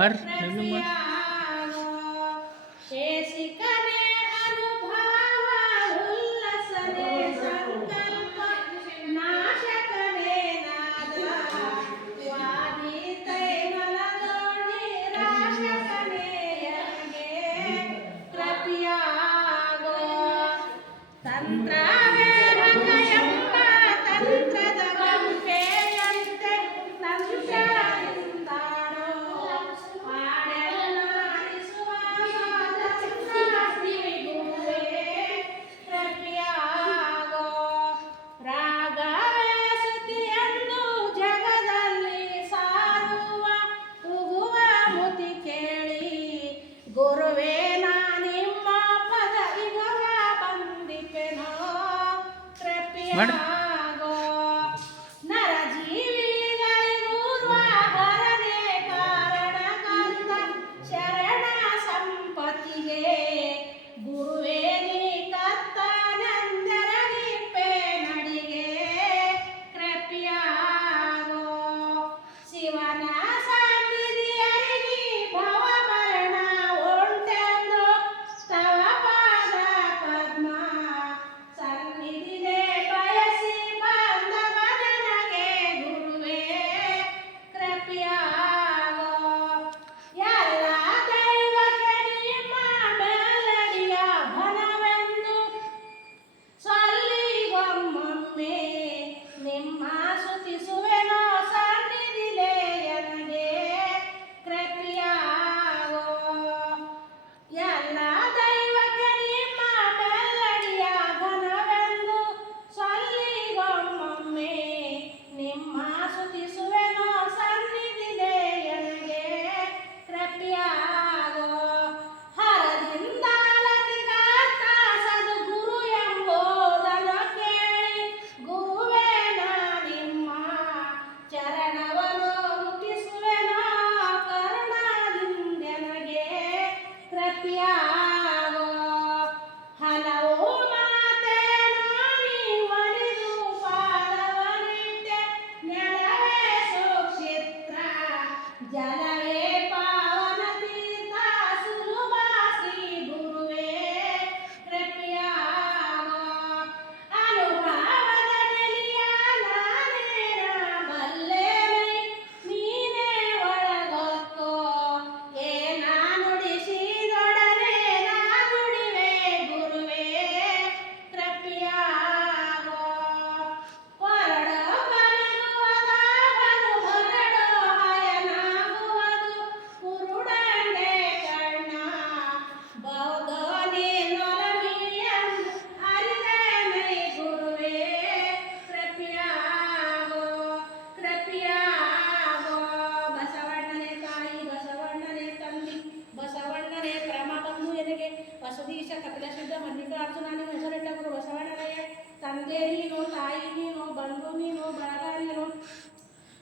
Mar, may. ಮಾಡಿ ya la ಹೆಸರಾಗ ನಾನು ಹೆಸರಿಟ್ಟವರು ಬಸವಣ್ಣನಯ್ಯ ತಂದೆ ನೀನು ತಾಯಿ ನೀನು ಬಂಧು ನೀನು ಬಳಗ ನೀನು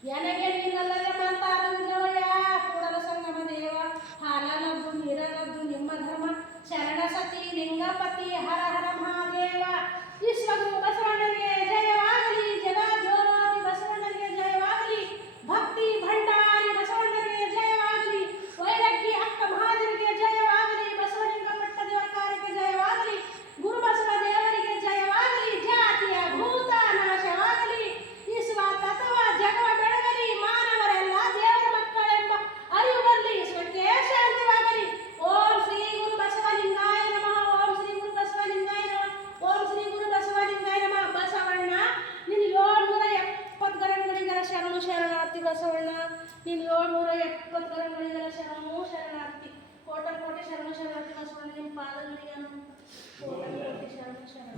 ನನಗೆ ನೀನಲ್ಲದೆ ಮತ್ತಾರವಿಲ್ಲವಯ್ಯ ಕೂಡಲ ಸಂಗಮ ದೇವ ಹಾಲನದ್ದು ನೀರನದ್ದು ನಿಮ್ಮ ಧರ್ಮ ಶರಣ ಸತಿ ಲಿಂಗಪತಿ ಹರ ಹರ ಮಹಾದೇವ ವಿಶ್ವರೂಪ ಶರಣಾರ್ಥಿ ಬಸವಣ್ಣ ನೀನು ಏಳ್ನೂರ ಎಪ್ಪತ್ತು ಗರಗಳಿದೆಲ್ಲ ಶರಣು, ಶರಣಾರ್ಥಿ. ಕೋಟ ಕೋಟಿ ಶರಣ, ಶರಣಾರ್ಥಿ ಬಸವಣ್ಣ ನಿಮ್ಮ ಪಾದಗಳಿಗೆ ಕೋಟ ಕೋಟಿ ಶರಣ ಶರಣ